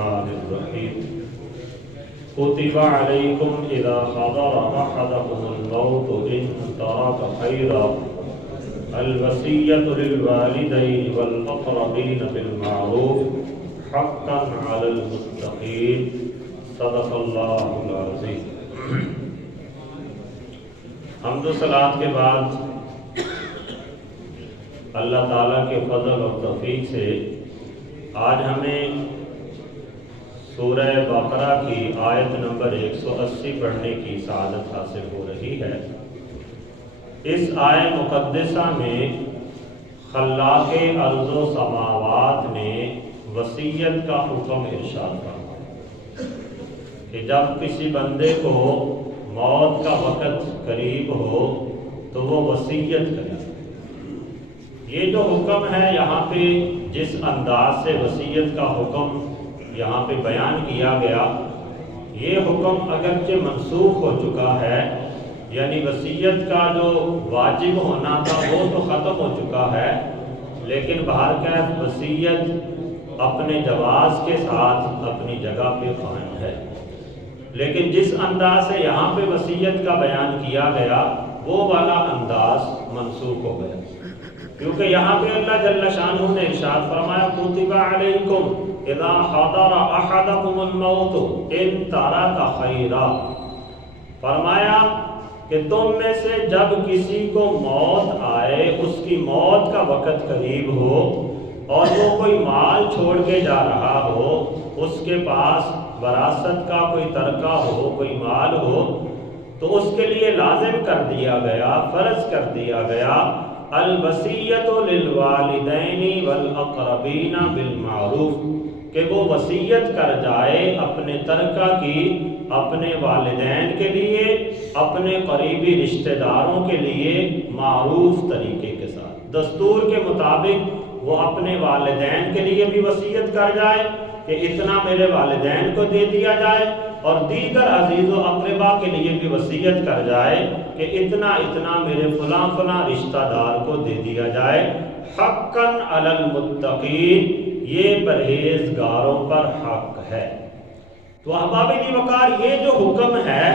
الرحمن الرحیم كتب عليكم إذا حضر أحدكم الموت إن ترك خيرا الوصية للوالدين والأقربين بالمعروف حقا على المتقين صدق اللہ العظیم۔ حمد و صلوات کے بعد اللہ تعالیٰ کے فضل اور توفیق سے آج ہمیں سورہ بقرہ کی آیت نمبر 180 پڑھنے کی سعادت حاصل ہو رہی ہے۔ اس آیت مقدسہ میں خلاق ارض و سماوات نے وصیت کا حکم ارشاد فرمایا کہ جب کسی بندے کو موت کا وقت قریب ہو تو وہ وصیت کرے۔ یہ جو حکم ہے یہاں پہ جس انداز سے وصیت کا حکم یہاں پہ بیان کیا گیا، یہ حکم اگرچہ منسوخ ہو چکا ہے، یعنی وصیت کا جو واجب ہونا تھا وہ تو ختم ہو چکا ہے، لیکن بہرکیف وصیت اپنے جواز کے ساتھ اپنی جگہ پہ قائم ہے۔ لیکن جس انداز سے یہاں پہ وصیت کا بیان کیا گیا وہ والا انداز منسوخ ہو گیا، کیونکہ یہاں پہ اللہ جل شانہ نے ارشاد فرمایا کتب علیکم اذا حضر احدکم الموت ان ترک خیرا، فرمایا کہ تم میں سے جب کسی کو موت آئے، اس کی موت کا وقت قریب ہو اور وہ کوئی مال چھوڑ کے جا رہا ہو، اس کے پاس وراثت کا کوئی ترکہ ہو، کوئی مال ہو، تو اس کے لیے لازم کر دیا گیا، فرض کر دیا گیا الوصیۃ للوالدین والاقربین بالمعروف، کہ وہ وصیت کر جائے اپنے ترکہ کی اپنے والدین کے لیے، اپنے قریبی رشتہ داروں کے لیے معروف طریقے کے ساتھ، دستور کے مطابق وہ اپنے والدین کے لیے بھی وصیت کر جائے کہ اتنا میرے والدین کو دے دیا جائے، اور دیگر عزیز و اقربا کے لیے بھی وصیت کر جائے کہ اتنا اتنا میرے فلاں فلاں رشتہ دار کو دے دیا جائے۔ حقاً علی المتقین، یہ پرہیزگاروں پر حق ہے۔ تو احباب دی وقار، یہ جو حکم ہے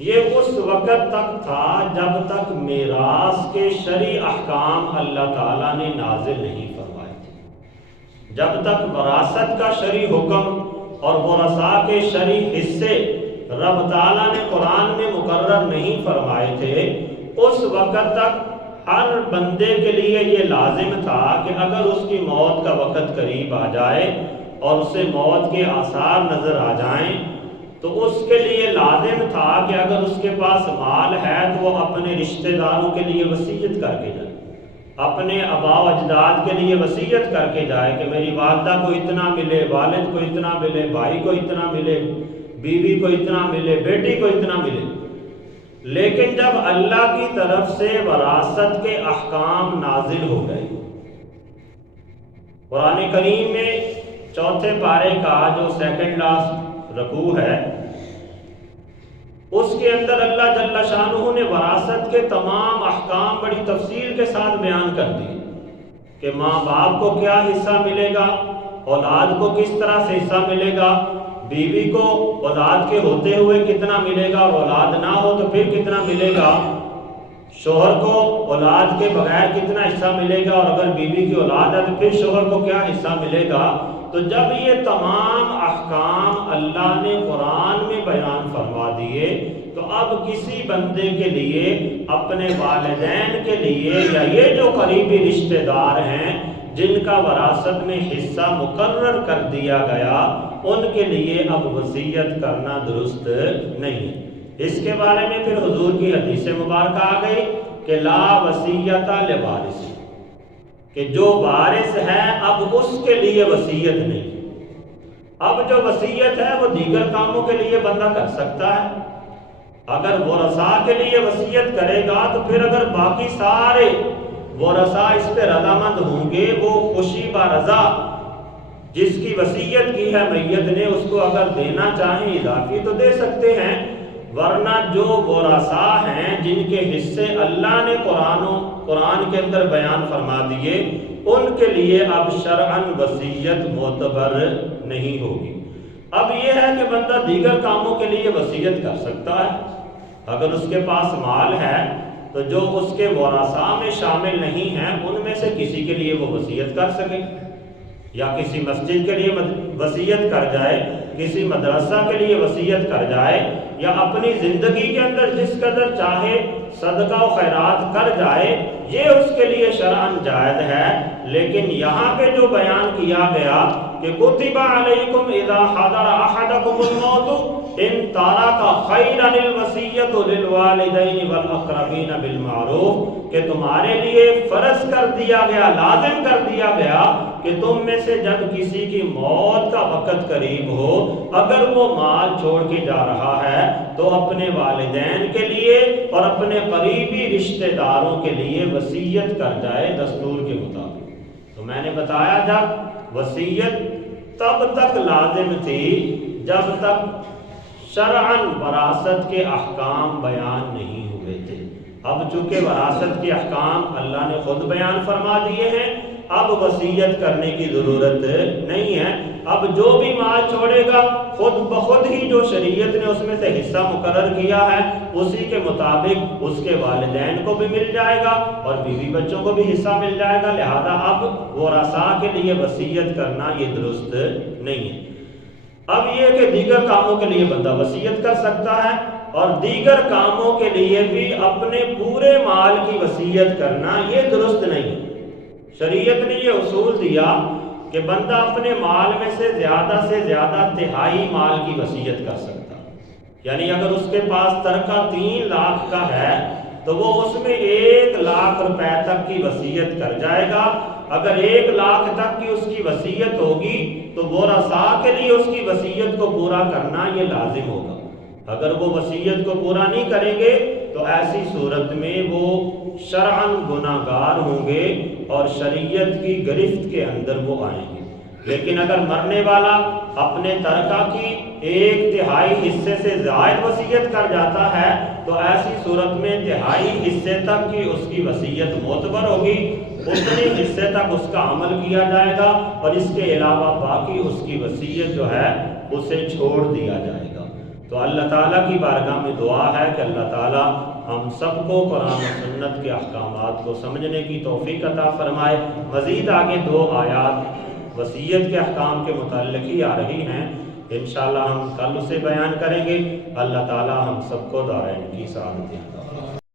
یہ اس وقت تک تھا جب تک میراث کے شرعی احکام اللہ تعالیٰ نے نازل نہیں فرمائے تھے، جب تک وراثت کا شرعی حکم اور ورثاء کے شرعی حصے رب تعالیٰ نے قرآن میں مقرر نہیں فرمائے تھے، اس وقت تک ہر بندے کے لیے یہ لازم تھا کہ اگر اس کی موت کا وقت قریب آ جائے اور اسے موت کے آثار نظر آ جائیں تو اس کے لیے لازم تھا کہ اگر اس کے پاس مال ہے تو وہ اپنے رشتہ داروں کے لیے وصیت کر کے جائے، اپنے آباء و اجداد کے لیے وصیت کر کے جائے کہ میری والدہ کو اتنا ملے، والد کو اتنا ملے، بھائی کو اتنا ملے، بیوی کو اتنا ملے، بیٹی کو اتنا ملے۔ لیکن جب اللہ کی طرف سے وراثت کے احکام نازل ہو گئے، قرآن کریم میں چوتھے پارے کا جو سیکنڈ لاسٹ رکوع ہے، اس کے اندر اللہ جل شانہ نے وراثت کے تمام احکام بڑی تفصیل کے ساتھ بیان کر دی کہ ماں باپ کو کیا حصہ ملے گا، اولاد کو کس طرح سے حصہ ملے گا، بیوی کو اولاد کے ہوتے ہوئے کتنا ملے گا اور اولاد نہ ہو تو پھر کتنا ملے گا، شوہر کو اولاد کے بغیر کتنا حصہ ملے گا، اور اگر بیوی کی اولاد ہے تو پھر شوہر کو کیا حصہ ملے گا۔ تو جب یہ تمام احکام اللہ نے قرآن میں بیان فرما دیے تو اب کسی بندے کے لیے اپنے والدین کے لیے یا یہ جو قریبی رشتہ دار ہیں جن کا وراثت میں حصہ مقرر کر دیا گیا، ان کے لیے اب وصیت کرنا درست نہیں۔ اس کے بارے میں پھر حضور کی حدیث مبارکہ آ گئی کہ لا وصیت لوارث، کہ جو وارث ہے اب اس کے لیے وصیت نہیں۔ اب جو وصیت ہے وہ دیگر کاموں کے لیے بندہ کر سکتا ہے، اگر ورثاء کے لیے وصیت کرے گا تو پھر اگر باقی سارے ورثاء اس پہ رضامند ہوں گے، وہ خوشی با رضا جس کی وصیت کی ہے میت نے اس کو اگر دینا چاہیں اضافی تو دے سکتے ہیں، ورنہ جو ورثاء ہیں جن کے حصے اللہ نے قرآن کے اندر بیان فرما دیے ان کے لیے اب شرعن وصیت معتبر نہیں ہوگی۔ اب یہ ہے کہ بندہ دیگر کاموں کے لیے وصیت کر سکتا ہے، اگر اس کے پاس مال ہے تو جو اس کے ورثاء میں شامل نہیں ہیں ان میں سے کسی کے لیے وہ وصیت کر سکے، یا کسی مسجد کے لیے وصیت کر جائے، کسی مدرسہ کے لیے وصیت کر جائے، یا اپنی زندگی کے اندر جس قدر چاہے صدقہ و خیرات کر جائے، یہ اس کے لیے شرعاً جائز ہے۔ لیکن یہاں پہ جو بیان کیا گیا کہ کتب علیکم اذا حضر احدکم الموت ان ترک خیرا الوصیۃ للوالدین والاقربین بالمعروف، کہ تمہارے لیے فرض کر دیا گیا، لازم کر دیا گیا کہ تم میں سے جب کسی کی موت کا وقت قریب ہو، اگر وہ مال چھوڑ کے جا رہا ہے تو اپنے والدین کے لیے اور اپنے قریبی رشتہ داروں کے لیے وصیت کر جائے دستور کے مطابق۔ تو میں نے بتایا جب وصیت تب تک لازم تھی جب تک شرعاً وراثت کے احکام بیان نہیں ہوئے تھے۔ اب چونکہ وراثت کے احکام اللہ نے خود بیان فرما دیے ہیں، اب وصیت کرنے کی ضرورت نہیں ہے۔ اب جو بھی مال چھوڑے گا خود بخود ہی جو شریعت نے اس میں سے حصہ مقرر کیا ہے اسی کے مطابق اس کے والدین کو بھی مل جائے گا اور بیوی بچوں کو بھی حصہ مل جائے گا، لہذا اب ورثاء کے لیے وصیت کرنا یہ درست نہیں ہے۔ اب یہ کہ دیگر کاموں کے لیے بندہ وصیت کر سکتا ہے، اور دیگر کاموں کے لیے بھی اپنے پورے مال کی وصیت کرنا یہ درست نہیں ہے۔ شریعت نے یہ اصول دیا کہ بندہ اپنے مال میں سے زیادہ تہائی مال کی وصیت کر سکتا، یعنی اگر اس کے پاس ترکہ 3 لاکھ کا ہے تو وہ اس میں 1 لاکھ روپے تک کی وصیت کر جائے گا۔ اگر 1 لاکھ تک کی اس کی وصیت ہوگی تو ورثاء کے لیے اس کی وصیت کو پورا کرنا یہ لازم ہوگا۔ اگر وہ وصیت کو پورا نہیں کریں گے تو ایسی صورت میں وہ شرعاً گناہگار ہوں گے اور شریعت کی گرفت کے اندر وہ آئیں گے۔ لیکن اگر مرنے والا اپنے ترکہ کی 1/3 حصے سے زائد وصیت کر جاتا ہے تو ایسی صورت میں 1/3 حصے تک کی اس کی وصیت معتبر ہوگی، اتنے حصے تک اس کا عمل کیا جائے گا اور اس کے علاوہ باقی اس کی وصیت جو ہے اسے چھوڑ دیا جائے گا۔ تو اللہ تعالیٰ کی بارگاہ میں دعا ہے کہ اللہ تعالیٰ ہم سب کو قرآن و سنت کے احکامات کو سمجھنے کی توفیق عطا فرمائے۔ مزید آگے 2 آیات وصیت کے احکام کے متعلق ہی آ رہی ہیں، انشاءاللہ ہم کل اسے بیان کریں گے۔ اللہ تعالیٰ ہم سب کو دارین کی سعادت